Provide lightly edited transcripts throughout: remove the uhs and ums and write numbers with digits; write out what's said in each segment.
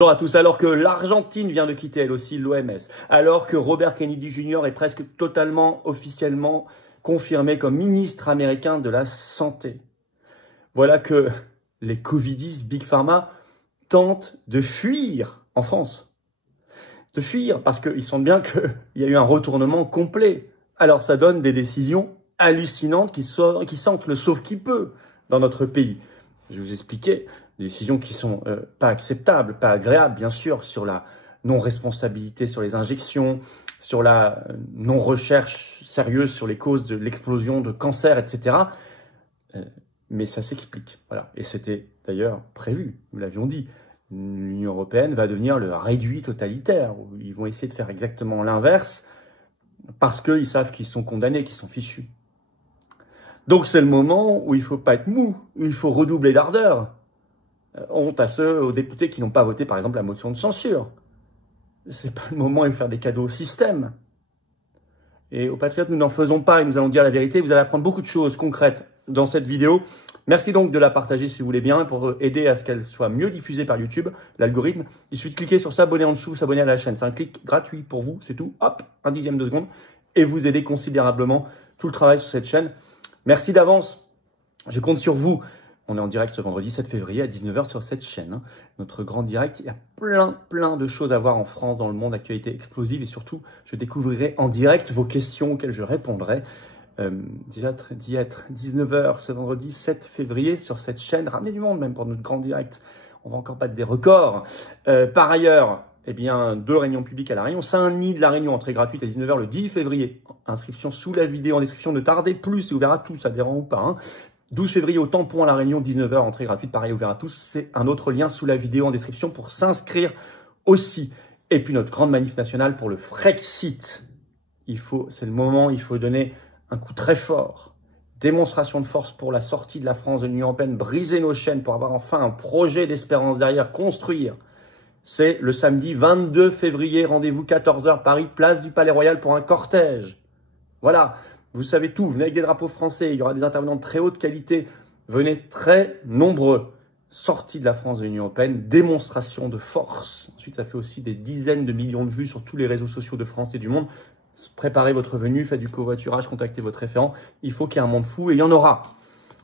Bonjour à tous. Alors que l'Argentine vient de quitter elle aussi l'OMS, alors que Robert Kennedy Jr. est presque totalement officiellement confirmé comme ministre américain de la Santé, voilà que les Covidis, Big Pharma, tentent de fuir en France. De fuir parce qu'ils sentent bien qu'il y a eu un retournement complet. Alors ça donne des décisions hallucinantes qui sentent le sauve-qui-peut dans notre pays. Je vais vous expliquer. Des décisions qui sont pas acceptables, pas agréables, bien sûr, sur la non-responsabilité sur les injections, sur la non-recherche sérieuse sur les causes de l'explosion de cancer, etc. Mais ça s'explique. Voilà. Et c'était d'ailleurs prévu, nous l'avions dit. L'Union européenne va devenir le réduit totalitaire, où ils vont essayer de faire exactement l'inverse, parce qu'ils savent qu'ils sont condamnés, qu'ils sont fichus. Donc c'est le moment où il ne faut pas être mou, où il faut redoubler d'ardeur. Honte à ceux, aux députés qui n'ont pas voté, par exemple, la motion de censure. C'est pas le moment de faire des cadeaux au système. Et aux patriotes, nous n'en faisons pas et nous allons dire la vérité. Vous allez apprendre beaucoup de choses concrètes dans cette vidéo. Merci donc de la partager si vous voulez bien pour aider à ce qu'elle soit mieux diffusée par YouTube, l'algorithme. Il suffit de cliquer sur s'abonner en dessous, s'abonner à la chaîne. C'est un clic gratuit pour vous, c'est tout. Hop, un dixième de seconde. Et vous aidez considérablement tout le travail sur cette chaîne. Merci d'avance. Je compte sur vous. On est en direct ce vendredi 7 février à 19 h sur cette chaîne. Notre grand direct, il y a plein de choses à voir en France, dans le monde, actualité explosive. Et surtout, je découvrirai en direct vos questions auxquelles je répondrai. Déjà, d'y être 19 h ce vendredi 7 février sur cette chaîne. Ramenez du monde même pour notre grand direct. On va encore battre des records. Par ailleurs, eh bien, 2 réunions publiques à La Réunion. Saint-Denis de La Réunion, entrée gratuite à 19 h le 10 février. Inscription sous la vidéo en description. Ne tardez plus, c'est ouvert à tous, adhérents ou pas. 12 février au Tampon à La Réunion, 19 h, entrée gratuite, pareil, ouvert à tous. C'est un autre lien sous la vidéo en description pour s'inscrire aussi. Et puis notre grande manif nationale pour le Frexit. C'est le moment, il faut donner un coup très fort. Démonstration de force pour la sortie de la France de l'Union européenne, briser nos chaînes pour avoir enfin un projet d'espérance derrière, construire. C'est le samedi 22 février, rendez-vous 14 h, Paris, place du Palais Royal pour un cortège. Voilà. Vous savez tout, venez avec des drapeaux français, il y aura des intervenants de très haute qualité. Venez très nombreux. Sortie de la France de l'Union européenne, démonstration de force. Ensuite, ça fait aussi des dizaines de millions de vues sur tous les réseaux sociaux de France et du monde. Préparez votre venue, faites du covoiturage, contactez votre référent. Il faut qu'il y ait un monde fou et il y en aura.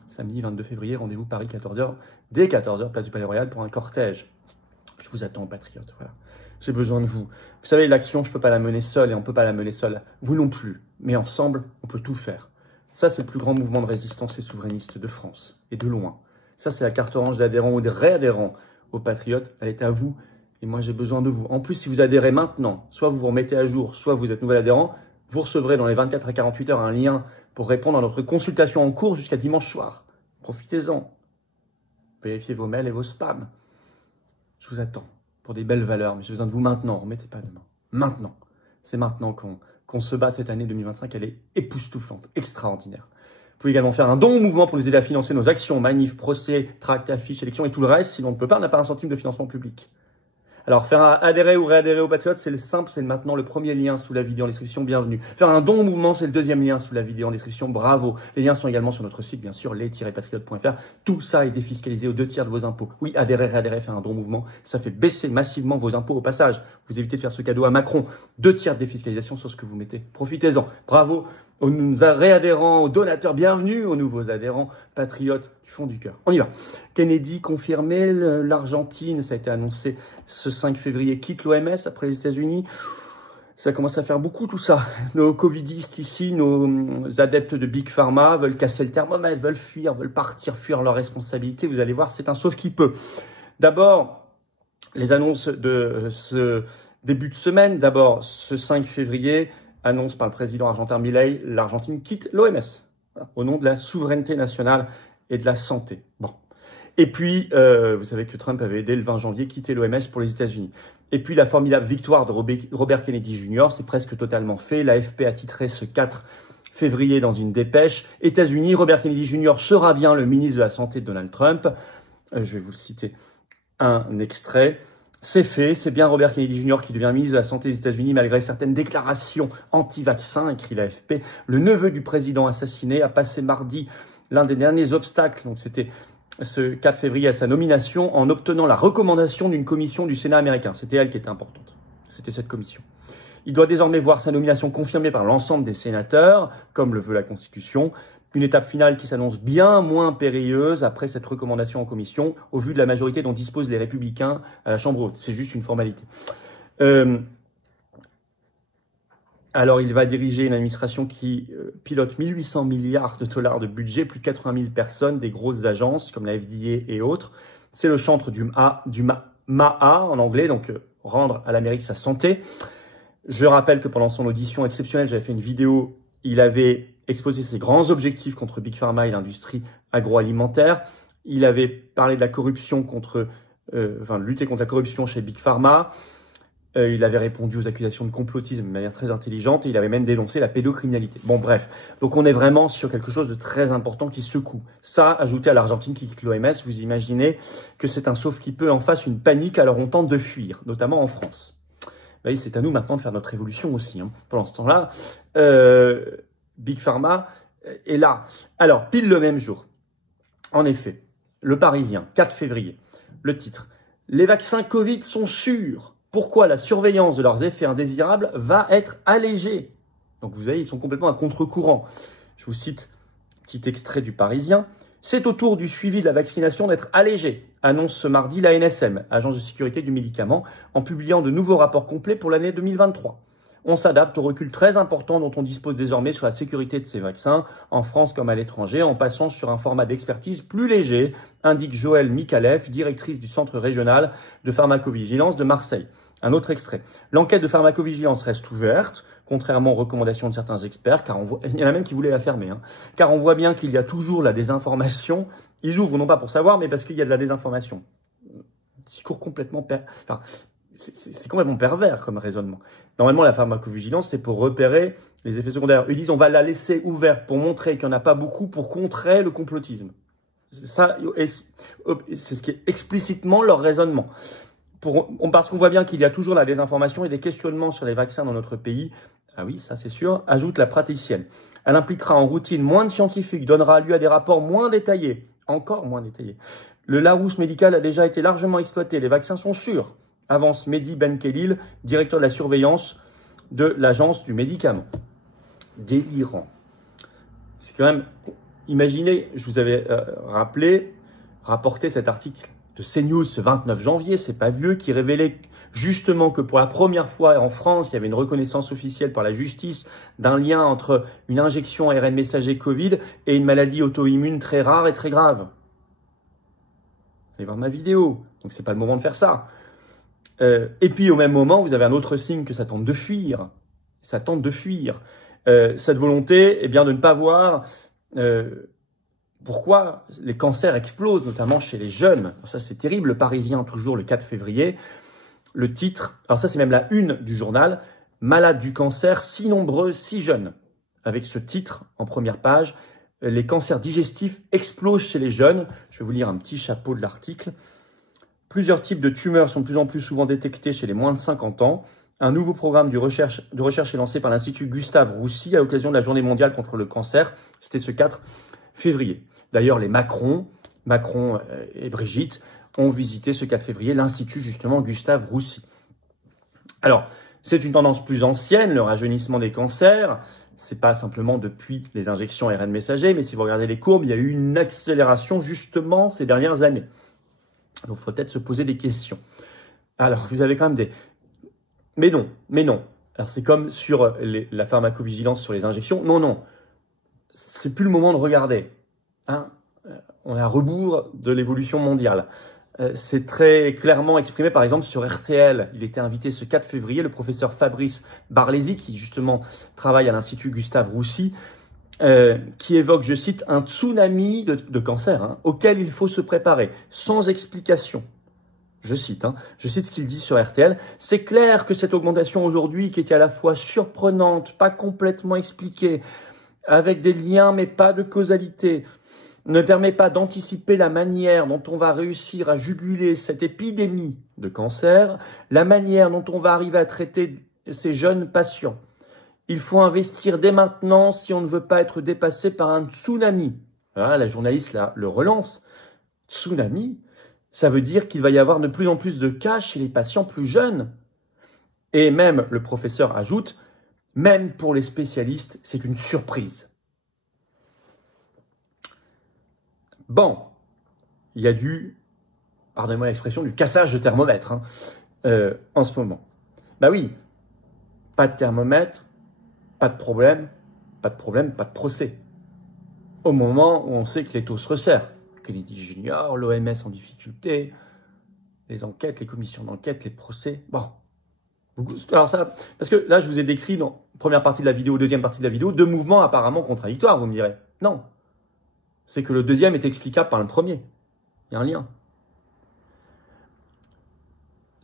Samedi 22 février, rendez-vous Paris 14 h. Dès 14 h, place du Palais Royal pour un cortège. Je vous attends, patriotes, voilà. J'ai besoin de vous. Vous savez, l'action, je ne peux pas la mener seule et on ne peut pas la mener seule. Vous non plus. Mais ensemble, on peut tout faire. Ça, c'est le plus grand mouvement de résistance et souverainiste de France. Et de loin. Ça, c'est la carte orange d'adhérents ou des réadhérents aux patriotes. Elle est à vous. Et moi, j'ai besoin de vous. En plus, si vous adhérez maintenant, soit vous vous remettez à jour, soit vous êtes nouvel adhérent, vous recevrez dans les 24 à 48 heures un lien pour répondre à notre consultation en cours jusqu'à dimanche soir. Profitez-en. Vérifiez vos mails et vos spams. Je vous attends. Pour des belles valeurs, mais j'ai besoin de vous maintenant, remettez pas demain. Maintenant. C'est maintenant qu'on se bat cette année 2025, elle est époustouflante, extraordinaire. Vous pouvez également faire un don au mouvement pour nous aider à financer nos actions, manifs, procès, tracts, affiches, élections et tout le reste, sinon on ne peut pas, on n'a pas un centime de financement public. Alors, faire adhérer ou réadhérer aux patriotes, c'est le simple, c'est maintenant le premier lien sous la vidéo en description, bienvenue. Faire un don au mouvement, c'est le deuxième lien sous la vidéo en description, bravo. Les liens sont également sur notre site, bien sûr, les-patriotes.fr. Tout ça est défiscalisé aux 2 tiers de vos impôts. Oui, adhérer, réadhérer, faire un don au mouvement, ça fait baisser massivement vos impôts au passage. Vous évitez de faire ce cadeau à Macron. 2 tiers de défiscalisation sur ce que vous mettez. Profitez-en. Bravo aux réadhérents, aux donateurs, bienvenue aux nouveaux adhérents, patriotes du fond du cœur. On y va. Kennedy confirmé, l'Argentine, ça a été annoncé ce 5 février, quitte l'OMS après les États-Unis. Ça commence à faire beaucoup tout ça. Nos covidistes ici, nos adeptes de Big Pharma veulent casser le thermomètre, veulent fuir, veulent partir, fuir leurs responsabilités. Vous allez voir, c'est un sauve qui peut. D'abord, les annonces de ce début de semaine. D'abord, ce 5 février, annonce par le président argentin Milei, l'Argentine quitte l'OMS au nom de la souveraineté nationale et de la santé. Bon. Et puis, vous savez que Trump avait, dès le 20 janvier, quitté l'OMS pour les États-Unis. Et puis, la formidable victoire de Robert Kennedy Jr., c'est presque totalement fait. L'AFP a titré ce 4 février dans une dépêche. États-Unis, Robert Kennedy Jr. sera bien le ministre de la Santé de Donald Trump. Je vais vous citer un extrait. C'est fait, c'est bien Robert Kennedy Jr. qui devient ministre de la Santé des États-Unis malgré certaines déclarations anti-vaccins, écrit l'AFP. Le neveu du président assassiné a passé mardi l'un des derniers obstacles, donc c'était ce 4 février à sa nomination en obtenant la recommandation d'une commission du Sénat américain. C'était elle qui était importante. C'était cette commission. Il doit désormais voir sa nomination confirmée par l'ensemble des sénateurs, comme le veut la Constitution. Une étape finale qui s'annonce bien moins périlleuse après cette recommandation en commission, au vu de la majorité dont disposent les Républicains à la Chambre haute. C'est juste une formalité. Alors, il va diriger une administration qui pilote 1800 milliards de dollars de budget, plus de 80 000 personnes, des grosses agences comme la FDA et autres. C'est le chantre du MAA en anglais, donc rendre à l'Amérique sa santé. Je rappelle que pendant son audition exceptionnelle, j'avais fait une vidéo, il avait exposé ses grands objectifs contre Big Pharma et l'industrie agroalimentaire. Il avait parlé de la corruption lutter contre la corruption chez Big Pharma. Il avait répondu aux accusations de complotisme de manière très intelligente et il avait même dénoncé la pédocriminalité. Bon, bref. Donc, on est vraiment sur quelque chose de très important qui secoue. Ça, ajouté à l'Argentine qui quitte l'OMS, vous imaginez que c'est un sauve-qui-peut en face, une panique, alors on tente de fuir, notamment en France. Ben, c'est à nous maintenant de faire notre évolution aussi. Pendant ce temps-là, Big Pharma est là. Alors, pile le même jour. En effet, Le Parisien, 4 février, le titre « Les vaccins Covid sont sûrs ». Pourquoi la surveillance de leurs effets indésirables va être allégée. Donc vous voyez, ils sont complètement à contre-courant. Je vous cite un petit extrait du Parisien. C'est au tour du suivi de la vaccination d'être allégé, annonce ce mardi l'ANSM, Agence de sécurité du médicament, en publiant de nouveaux rapports complets pour l'année 2023. On s'adapte au recul très important dont on dispose désormais sur la sécurité de ces vaccins, en France comme à l'étranger, en passant sur un format d'expertise plus léger, indique Joëlle Mikalev, directrice du Centre régional de pharmacovigilance de Marseille. Un autre extrait. L'enquête de pharmacovigilance reste ouverte, contrairement aux recommandations de certains experts, car il y en a même qui voulaient la fermer, car on voit bien qu'il y a toujours la désinformation. Ils ouvrent non pas pour savoir, mais parce qu'il y a de la désinformation. Discours complètement c'est complètement pervers comme raisonnement. Normalement, la pharmacovigilance, c'est pour repérer les effets secondaires. Ils disent on va la laisser ouverte pour montrer qu'il n'y en a pas beaucoup, pour contrer le complotisme. Ça, c'est ce qui est explicitement leur raisonnement. Parce qu'on voit bien qu'il y a toujours la désinformation et des questionnements sur les vaccins dans notre pays. Ah oui, ça c'est sûr, ajoute la praticienne. Elle impliquera en routine moins de scientifiques, donnera lieu à des rapports moins détaillés, encore moins détaillés. Le Larousse médical a déjà été largement exploité, les vaccins sont sûrs, avance Mehdi Benkélil, directeur de la surveillance de l'agence du médicament. Délirant. C'est quand même, imaginez, je vous avais rapporté cet article de CNews ce 29 janvier, c'est pas vieux, qui révélait justement que pour la première fois en France, il y avait une reconnaissance officielle par la justice d'un lien entre une injection ARN messager Covid et une maladie auto-immune très rare et très grave. Allez voir ma vidéo, donc c'est pas le moment de faire ça. Et puis au même moment, vous avez un autre signe que ça tente de fuir. Ça tente de fuir. Cette volonté, eh bien, de ne pas voir pourquoi les cancers explosent, notamment chez les jeunes. Ça, c'est terrible. Le Parisien, toujours le 4 février. Le titre, alors ça, c'est même la une du journal. « Malades du cancer, si nombreux, si jeunes ». Avec ce titre en première page, les cancers digestifs explosent chez les jeunes. Je vais vous lire un petit chapeau de l'article. Plusieurs types de tumeurs sont de plus en plus souvent détectés chez les moins de 50 ans. Un nouveau programme de recherche est lancé par l'Institut Gustave Roussy à l'occasion de la Journée mondiale contre le cancer. C'était ce 4 février. D'ailleurs, les Macron et Brigitte ont visité ce 4 février l'Institut justement Gustave Roussy. Alors, c'est une tendance plus ancienne, le rajeunissement des cancers. C'est pas simplement depuis les injections ARN messager, mais si vous regardez les courbes, il y a eu une accélération justement ces dernières années. Donc, il faut peut-être se poser des questions. Alors, vous avez quand même des... Mais non. Alors, c'est comme sur la pharmacovigilance sur les injections. Non. C'est plus le moment de regarder. On est à rebours de l'évolution mondiale. C'est très clairement exprimé, par exemple, sur RTL. Il était invité ce 4 février, le professeur Fabrice Barlési, qui justement travaille à l'Institut Gustave Roussy, qui évoque, je cite, un tsunami de cancer auquel il faut se préparer, sans explication. Je cite ce qu'il dit sur RTL. « C'est clair que cette augmentation aujourd'hui, qui était à la fois surprenante, pas complètement expliquée, avec des liens mais pas de causalité, ne permet pas d'anticiper la manière dont on va réussir à juguler cette épidémie de cancer, la manière dont on va arriver à traiter ces jeunes patients. Il faut investir dès maintenant si on ne veut pas être dépassé par un tsunami. » Voilà, la journaliste le relance. tsunami, ça veut dire qu'il va y avoir de plus en plus de cas chez les patients plus jeunes. Et même, le professeur ajoute, même pour les spécialistes, c'est une surprise. Bon, il y a pardonnez-moi l'expression, du cassage de thermomètre en ce moment. Bah oui, pas de thermomètre, pas de problème, pas de procès. Au moment où on sait que les taux se resserrent, Kennedy Junior, l'OMS en difficulté, les enquêtes, les commissions d'enquête, les procès, bon. Alors ça, parce que là, je vous ai décrit dans la première partie de la vidéo, deuxième partie de la vidéo, deux mouvements apparemment contradictoires, vous me direz. Non. C'est que le deuxième est explicable par le premier. Il y a un lien.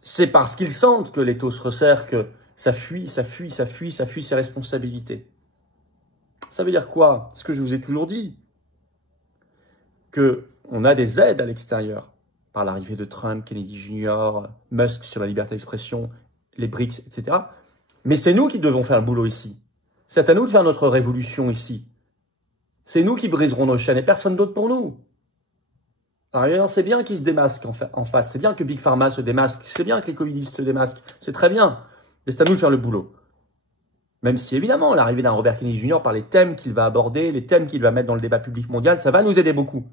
C'est parce qu'ils sentent que les taux se resserrent que ça fuit ses responsabilités. Ça veut dire quoi? Ce que je vous ai toujours dit. Qu'on a des aides à l'extérieur par l'arrivée de Trump, Kennedy Junior, Musk sur la liberté d'expression, les BRICS, etc. Mais c'est nous qui devons faire le boulot ici. C'est à nous de faire notre révolution ici. C'est nous qui briserons nos chaînes et personne d'autre pour nous. Alors, c'est bien qu'ils se démasquent en face. C'est bien que Big Pharma se démasque. C'est bien que les covidistes se démasquent. C'est très bien. Mais c'est à nous de faire le boulot. Même si, évidemment, l'arrivée d'un Robert Kennedy Jr. par les thèmes qu'il va aborder, les thèmes qu'il va mettre dans le débat public mondial, ça va nous aider beaucoup.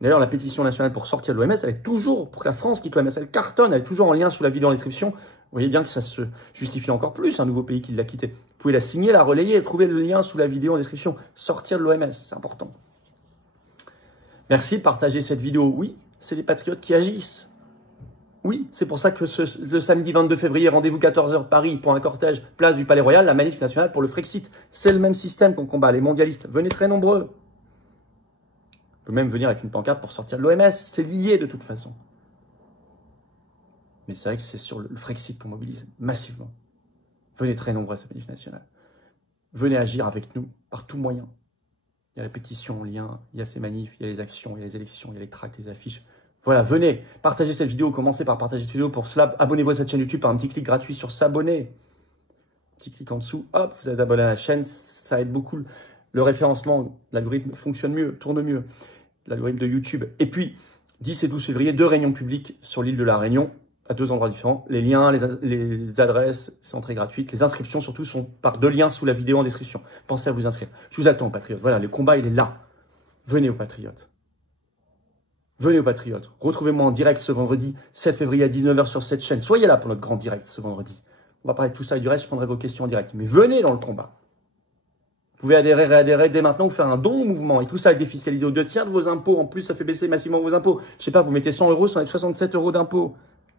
D'ailleurs, la pétition nationale pour sortir de l'OMS, elle est toujours, pour que la France quitte l'OMS, elle cartonne, elle est toujours en lien sous la vidéo en description. Vous voyez bien que ça se justifie encore plus, un nouveau pays qui l'a quitté. Vous pouvez la signer, la relayer, trouver le lien sous la vidéo en description. Sortir de l'OMS, c'est important. Merci de partager cette vidéo. Oui, c'est les patriotes qui agissent. Oui, c'est pour ça que le samedi 22 février, rendez-vous 14h Paris pour un cortège, place du Palais Royal, la manif nationale pour le Frexit. C'est le même système qu'on combat, les mondialistes. Venez très nombreux. On peut même venir avec une pancarte pour sortir de l'OMS. C'est lié de toute façon. Mais c'est vrai que c'est sur le Frexit qu'on mobilise massivement. Venez très nombreux à cette manif nationale. Venez agir avec nous par tout moyen. Il y a la pétition en lien, il y a ces manifs, il y a les actions, il y a les élections, il y a les tracts, les affiches. Voilà, venez, partagez cette vidéo, commencez par partager cette vidéo. Pour cela, abonnez-vous à cette chaîne YouTube par un petit clic gratuit sur s'abonner. Petit clic en dessous, hop, vous êtes abonné à la chaîne, ça aide beaucoup. Le référencement, l'algorithme fonctionne mieux, tourne mieux, l'algorithme de YouTube. Et puis, 10 et 12 février, 2 réunions publiques sur l'île de la Réunion, à 2 endroits différents. Les liens, les adresses, c'est entrée gratuite. Les inscriptions, surtout, sont par 2 liens sous la vidéo en description. Pensez à vous inscrire. Je vous attends, patriotes. Voilà, le combat, il est là. Venez aux patriotes. Venez aux patriotes. Retrouvez-moi en direct ce vendredi 7 février à 19h sur cette chaîne. Soyez là pour notre grand direct ce vendredi. On va parler de tout ça et du reste, je prendrai vos questions en direct. Mais venez dans le combat. Vous pouvez adhérer, réadhérer dès maintenant ou faire un don au mouvement. Et tout ça est défiscalisé aux 2/3 de vos impôts. En plus, ça fait baisser massivement vos impôts. Je sais pas, vous mettez 100 €, ça enlève 67 € d'impôts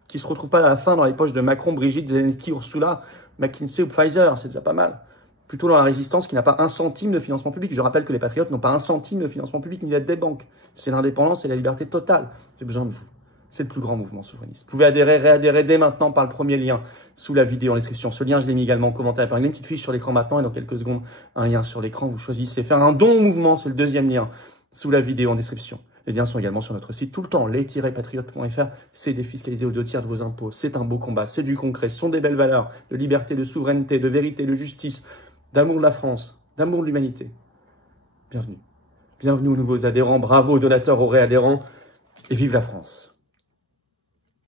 qui se retrouvent pas à la fin dans les poches de Macron, Brigitte, Zelensky, Ursula, McKinsey ou Pfizer. C'est déjà pas mal. Plutôt dans la résistance qui n'a pas un centime de financement public. Je rappelle que les patriotes n'ont pas un centime de financement public ni d'aide des banques. C'est l'indépendance et la liberté totale. J'ai besoin de vous. C'est le plus grand mouvement souverainiste. Vous pouvez adhérer, réadhérer dès maintenant par le premier lien sous la vidéo en description. Ce lien, je l'ai mis également en commentaire. Par une petite fiche sur l'écran maintenant et dans quelques secondes, un lien sur l'écran. Vous choisissez faire un don au mouvement. C'est le deuxième lien sous la vidéo en description. Les liens sont également sur notre site tout le temps, les-patriotes.fr. C'est défiscalisé aux 2/3 de vos impôts. C'est un beau combat. C'est du concret. Ce sont des belles valeurs de liberté, de souveraineté, de vérité, de justice, d'amour de la France, d'amour de l'humanité. Bienvenue. Bienvenue aux nouveaux adhérents. Bravo aux donateurs, aux réadhérents. Et vive la France.